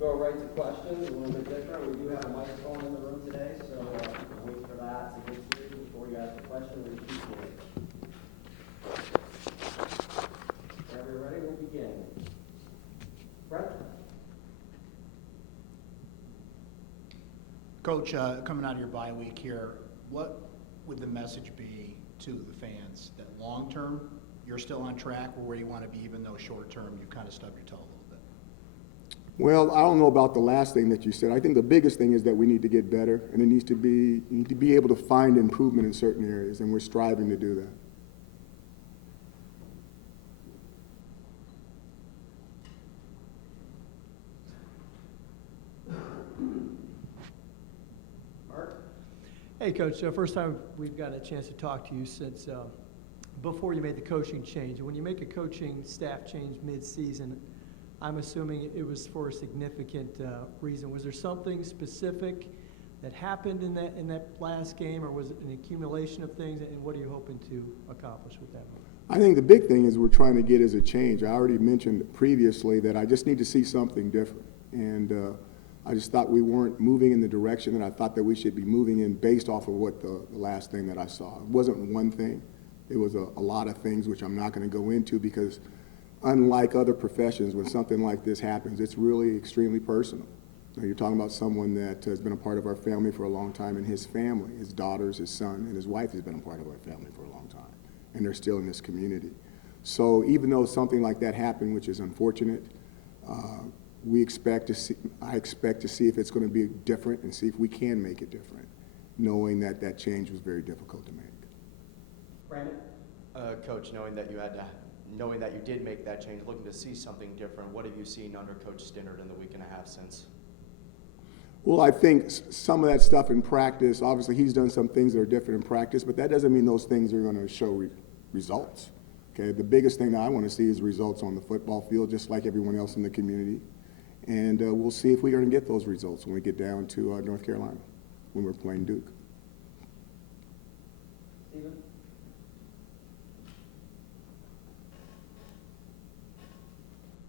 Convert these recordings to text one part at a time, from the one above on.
go right to questions, a little bit different. We do have a microphone in the room today, so wait for that to get to you before you ask the question. We keep it. Whenever you're ready, we'll begin. Brett? Coach, coming out of your bye week here, what would the message be to the fans that long-term you're still on track or where you want to be, even though short-term you kind of stubbed your toe a little bit? Well, I don't know about the last thing that you said. I think the biggest thing is that we need to get better, and you need to be able to find improvement in certain areas, and we're striving to do that. Hey, Coach. First time we've gotten a chance to talk to you since before you made the coaching change. And when you make a coaching staff change mid-season, I'm assuming it was for a significant reason. Was there something specific that happened in that last game, or was it an accumulation of things? And what are you hoping to accomplish with that move? I think the big thing is we're trying to get is a change. I already mentioned previously that I just need to see something different. And I just thought we weren't moving in the direction that I thought that we should be moving in based off of what the last thing that I saw. It wasn't one thing. It was a lot of things, which I'm not going to go into because unlike other professions, when something like this happens, it's really extremely personal. Now, you're talking about someone that has been a part of our family for a long time, and his family, his daughters, his son, and his wife has been a part of our family for a long time, and they're still in this community. So even though something like that happened, which is unfortunate, I expect to see if it's going to be different and see if we can make it different, knowing that that change was very difficult to make. Brandon? Coach, knowing that you did make that change, looking to see something different, what have you seen under Coach Stinnard in the week and a half since? Well, I think some of that stuff in practice, obviously he's done some things that are different in practice, but that doesn't mean those things are going to show results. Okay, the biggest thing that I want to see is results on the football field, just like everyone else in the community. And we'll see if we're going to get those results when we get down to North Carolina, when we're playing Duke. Steven?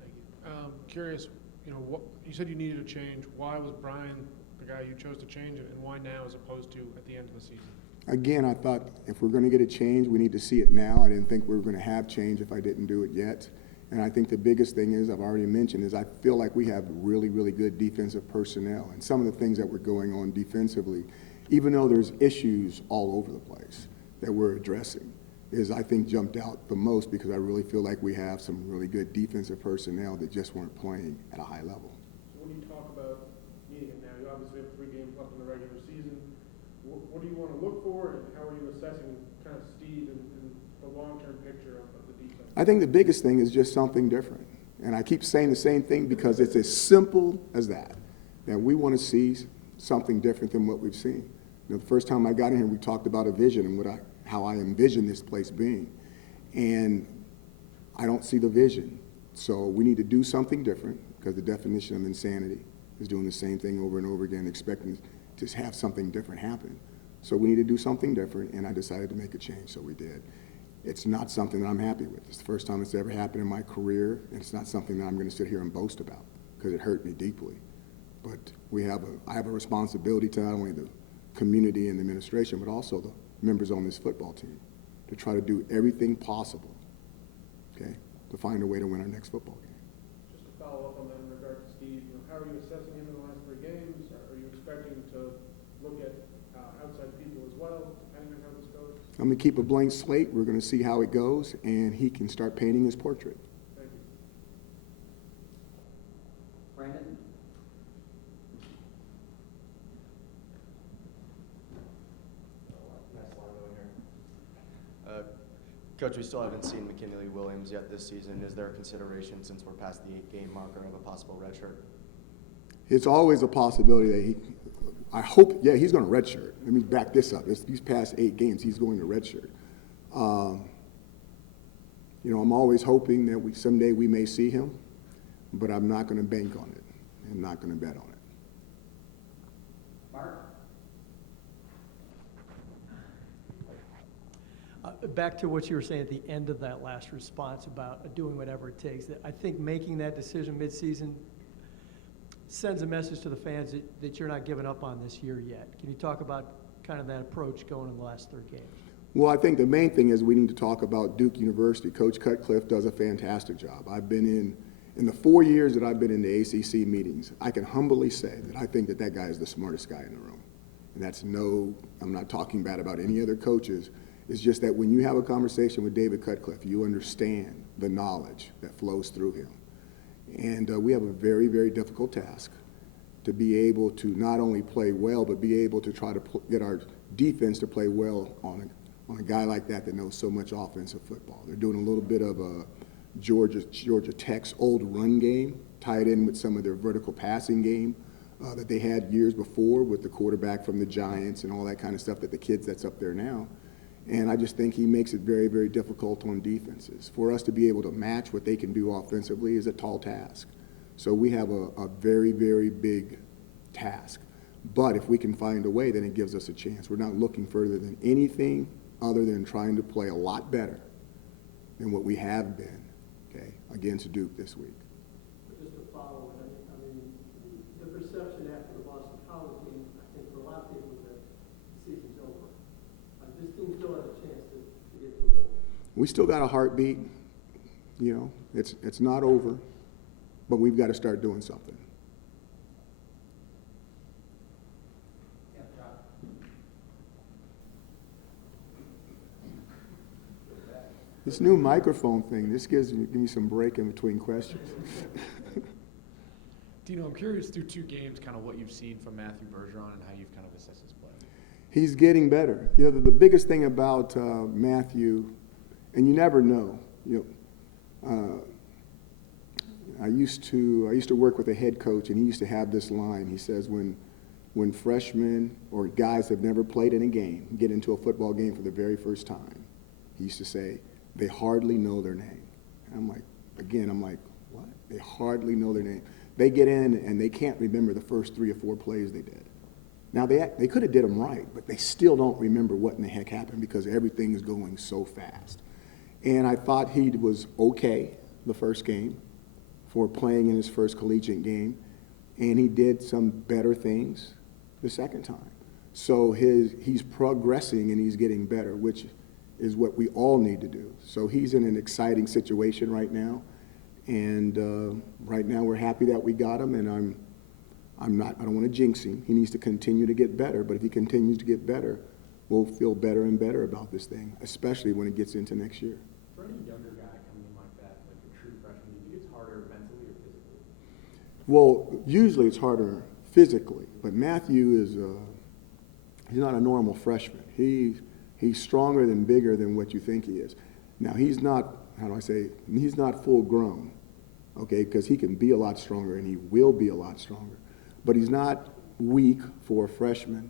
Thank you. Curious, what you said you needed a change. Why was Brian the guy you chose to change it, and why now as opposed to at the end of the season? Again, I thought if we're going to get a change, we need to see it now. I didn't think we were going to have change if I didn't do it yet. And I think the biggest thing is, I've already mentioned, is I feel like we have really, really good defensive personnel. And some of the things that were going on defensively, even though there's issues all over the place that we're addressing, is I think jumped out the most because I really feel like we have some really good defensive personnel that just weren't playing at a high level. So when you talk about needing it now, you obviously have 3 games left in the regular season. What do you want to look for, and how are you assessing kind of Steve and the long-term picture of the defense? I think the biggest thing is just something different. And I keep saying the same thing because it's as simple as that we want to see something different than what we've seen. The first time I got in here, we talked about a vision and how I envision this place being. And I don't see the vision. So we need to do something different because the definition of insanity is doing the same thing over and over again, expecting to have something different happen. So we need to do something different, and I decided to make a change, so we did. It's not something that I'm happy with. It's the first time it's ever happened in my career, and it's not something that I'm going to sit here and boast about because it hurt me deeply. But I have a responsibility to not only the community and the administration, but also the members on this football team to try to do everything possible, okay, to find a way to win our next football game. Just to follow up on that in regard to Steve, how are you assessing him in the last 3 games? Are you expecting to look at outside people as well, depending on how this goes? I'm going to keep a blank slate. We're going to see how it goes, and he can start painting his portrait. Thank you. Brandon? Nice line over here. Coach, we still haven't seen McKinley Williams yet this season. Is there a consideration, since we're past the 8-game marker, of a possible redshirt? It's always a possibility that I hope, he's going to redshirt. Let me back this up. These past 8 games, he's going to redshirt. I'm always hoping that someday we may see him, but I'm not going to bank on it. I'm not going to bet on it. Mark? Back to what you were saying at the end of that last response about doing whatever it takes. I think making that decision midseason sends a message to the fans that you're not giving up on this year yet. Can you talk about kind of that approach going in the last 3 games? Well, I think the main thing is we need to talk about Duke University. Coach Cutcliffe does a fantastic job. I've been in the 4 years that I've been in the ACC meetings, I can humbly say that I think that guy is the smartest guy in the room. And I'm not talking bad about any other coaches. It's just that when you have a conversation with David Cutcliffe, you understand the knowledge that flows through him. And we have a very, very difficult task to be able to not only play well, but be able to try to get our defense to play well on a guy like that knows so much offensive football. They're doing a little bit of a Georgia Tech's old run game, tied in with some of their vertical passing game that they had years before with the quarterback from the Giants and all that kind of stuff that the kids that's up there now. And I just think he makes it very, very difficult on defenses. For us to be able to match what they can do offensively is a tall task. So we have a very, very big task. But if we can find a way, then it gives us a chance. We're not looking further than anything other than trying to play a lot better than what we have been, okay, against Duke this week. Just to follow, I mean, the perception after the Boston College game, I think for a lot of people, is that the season's over. This team still has a chance to get to the bowl. We still got a heartbeat. You know, it's not over, but we've got to start doing something. This new microphone thing, this give me some break in between questions. Dino, I'm curious through 2 games, kind of what you've seen from Matthew Bergeron and how you've kind of assessed his play. He's getting better. You know, the biggest thing about Matthew, and you never know. You know, I used to work with a head coach, and he used to have this line. He says, when freshmen or guys have never played in a game get into a football game for the very first time, he used to say, they hardly know their name. And I'm like, what? They hardly know their name. They get in and they can't remember the first 3 or 4 plays they did. Now, they could have did them right, but they still don't remember what in the heck happened because everything is going so fast. And I thought he was okay the first game for playing in his first collegiate game, and he did some better things the second time. So he's progressing and he's getting better, which is what we all need to do. So he's in an exciting situation right now, and right now we're happy that we got him, and I don't want to jinx him. He needs to continue to get better, but if he continues to get better, we'll feel better and better about this thing, especially when it gets into next year. For any younger guy coming in like that, like a true freshman, do you think it's harder mentally or physically? Well, usually it's harder physically, but Matthew is he's not a normal freshman. He's stronger and bigger than what you think he is. Now, he's not, he's not full grown, okay, because he can be a lot stronger and he will be a lot stronger. But he's not weak for a freshman.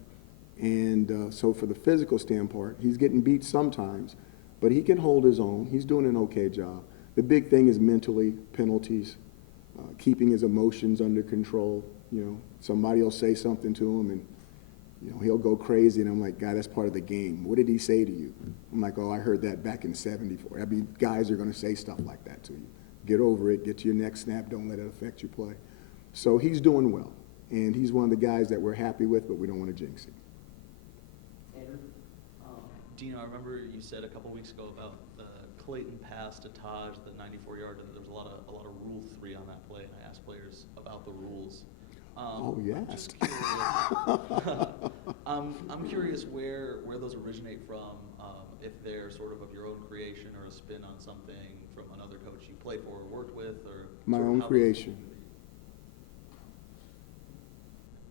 And so for the physical standpoint, he's getting beat sometimes, but he can hold his own. He's doing an okay job. The big thing is mentally, penalties, keeping his emotions under control. You know, somebody will say something to him and, you know, he'll go crazy, and I'm like, God, that's part of the game. What did he say to you? I'm like, oh, I heard that back in '74. I mean, guys are going to say stuff like that to you. Get over it. Get to your next snap. Don't let it affect your play. So he's doing well, and he's one of the guys that we're happy with, but we don't want to jinx him. Andrew? Dino, I remember you said a couple weeks ago about the Clayton pass to Taj, the 94-yard, and there was a lot of Rule 3 on that play, and I asked players about the rules. Oh, yes. I'm curious where those originate from, if they're sort of your own creation or a spin on something from another coach you played for or worked with, or My sort of own how creation.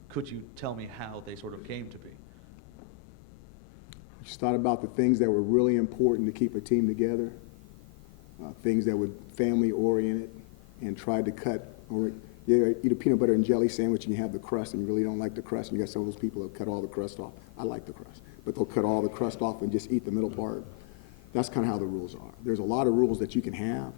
Could you tell me how they sort of came to be? Just thought about the things that were really important to keep a team together, things that were family-oriented, and tried to cut, or you eat a peanut butter and jelly sandwich and you have the crust and you really don't like the crust, and you got some of those people that cut all the crust off. I like the crust, but they'll cut all the crust off and just eat the middle part. That's kind of how the rules are. There's a lot of rules that you can have,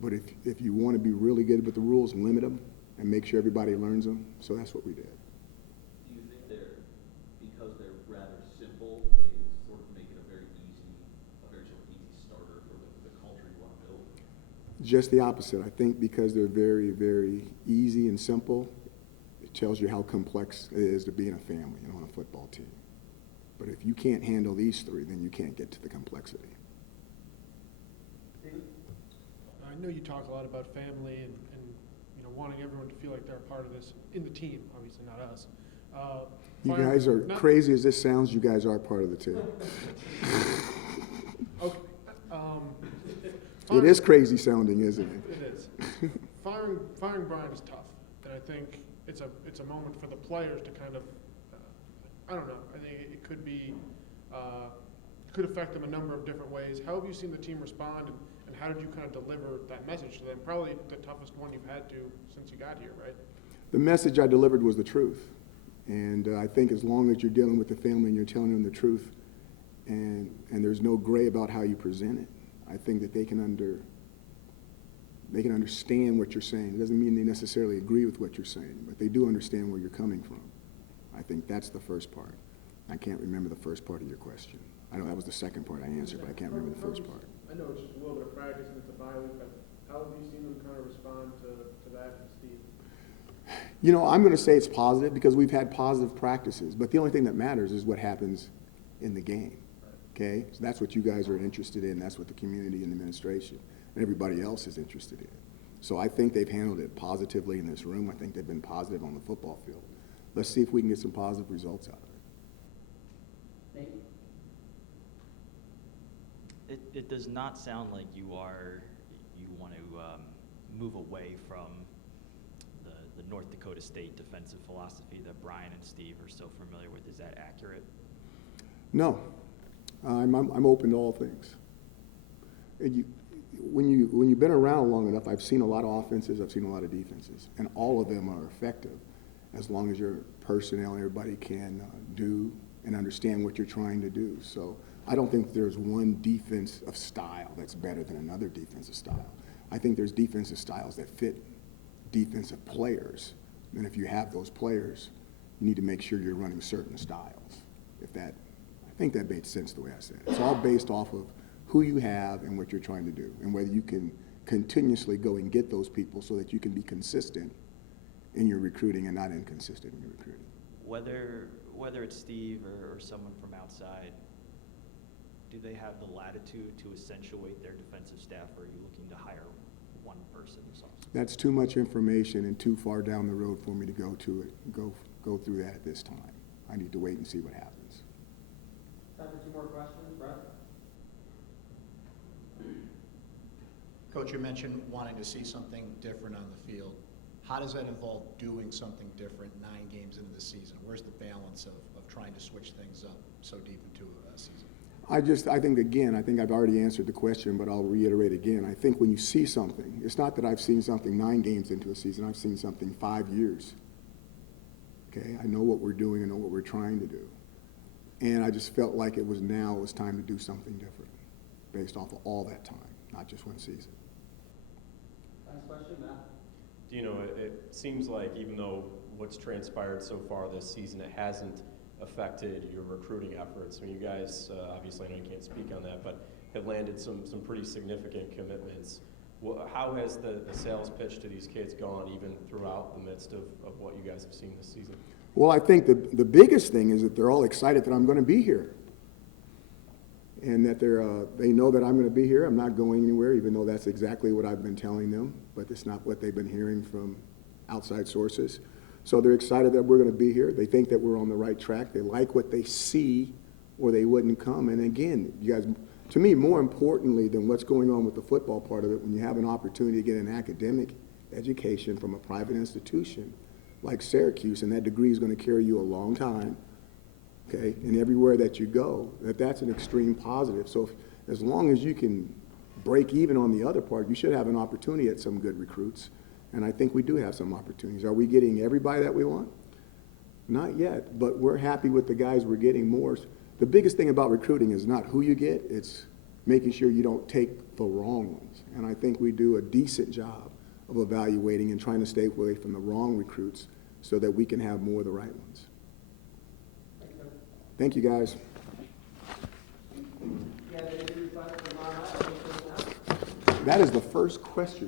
but if you want to be really good with the rules, limit them and make sure everybody learns them. So that's what we did. Do you think because they're rather simple, they sort of make it a very sort of easy starter for the culture you want to build? just the opposite. I think because they're very, very easy and simple, it tells you how complex it is to be in a family and on a football team. But if you can't handle these three, then you can't get to the complexity. I know you talk a lot about family and wanting everyone to feel like they're a part of this in the team, obviously not us. You guys are, crazy as this sounds, you guys are part of the team. Okay. It is crazy sounding, isn't it? It is. Firing Brian is tough, and I think it's a moment for the players to kind of, I don't know. I think it could be, could affect them a number of different ways. How have you seen the team respond, and how did you kind of deliver that message to them? Probably the toughest one you've had to since you got here, right? The message I delivered was the truth. And I think as long as you're dealing with the family and you're telling them the truth, and there's no gray about how you present it, I think that they can understand what you're saying. It doesn't mean they necessarily agree with what you're saying, but they do understand where you're coming from. I think that's the first part. I can't remember the first part of your question. I know that was the second part I answered, but I can't remember the first part. I know it's just a little bit of practice and it's a bye week, but how have you seen them kind of respond to that, Steve? You know, I'm going to say it's positive because we've had positive practices, but the only thing that matters is what happens in the game. Okay? So that's what you guys are interested in. That's what the community and the administration and everybody else is interested in. So I think they've handled it positively in this room. I think they've been positive on the football field. Let's see if we can get some positive results out of it. Nate? It does not sound like you want to move away from the North Dakota State defensive philosophy that Brian and Steve are so familiar with. Is that accurate? No, I'm open to all things. And when you've been around long enough, I've seen a lot of offenses, I've seen a lot of defenses, and all of them are effective as long as your personnel and everybody can do and understand what you're trying to do. So I don't think there's one defensive style that's better than another defensive style. I think there's defensive styles that fit defensive players, and if you have those players, you need to make sure you're running certain styles. I think that made sense the way I said it. It's all based off of who you have and what you're trying to do, and whether you can continuously go and get those people so that you can be consistent in your recruiting and not inconsistent in your recruiting. Whether it's Steve or someone from outside, do they have the latitude to accentuate their defensive staff, or are you looking to hire one person yourself? That's too much information and too far down the road for me to go through that at this time. I need to wait and see what happens. Time for two more questions, Brett? Coach, you mentioned wanting to see something different on the field. How does that involve doing something different 9 games into the season? Where's the balance of trying to switch things up so deep into a season? I think I've already answered the question, but I'll reiterate again. I think when you see something, it's not that I've seen something 9 games into a season. I've seen something 5 years. Okay, I know what we're doing. I know what we're trying to do. And I just felt like it was time to do something different based off of all that time, not just one season. Last question, Matt? Dino, it seems like even though what's transpired so far this season, it hasn't affected your recruiting efforts. I mean, you guys, obviously I know you can't speak on that, but have landed some pretty significant commitments. How has the sales pitch to these kids gone even throughout the midst of what you guys have seen this season? Well, I think the biggest thing is that they're all excited that I'm going to be here. And that they know that I'm going to be here. I'm not going anywhere, even though that's exactly what I've been telling them, but it's not what they've been hearing from outside sources. So they're excited that we're going to be here. They think that we're on the right track. They like what they see, or they wouldn't come. And again, you guys, to me, more importantly than what's going on with the football part of it, when you have an opportunity to get an academic education from a private institution like Syracuse, and that degree is going to carry you a long time, okay, and everywhere that you go, that's an extreme positive. So as long as you can break even on the other part, you should have an opportunity at some good recruits. And I think we do have some opportunities. Are we getting everybody that we want? Not yet, but we're happy with the guys we're getting more. The biggest thing about recruiting is not who you get, it's making sure you don't take the wrong ones. And I think we do a decent job of evaluating and trying to stay away from the wrong recruits so that we can have more of the right ones. Thank you, guys. Yeah, they do request for tomorrow night. That is the first question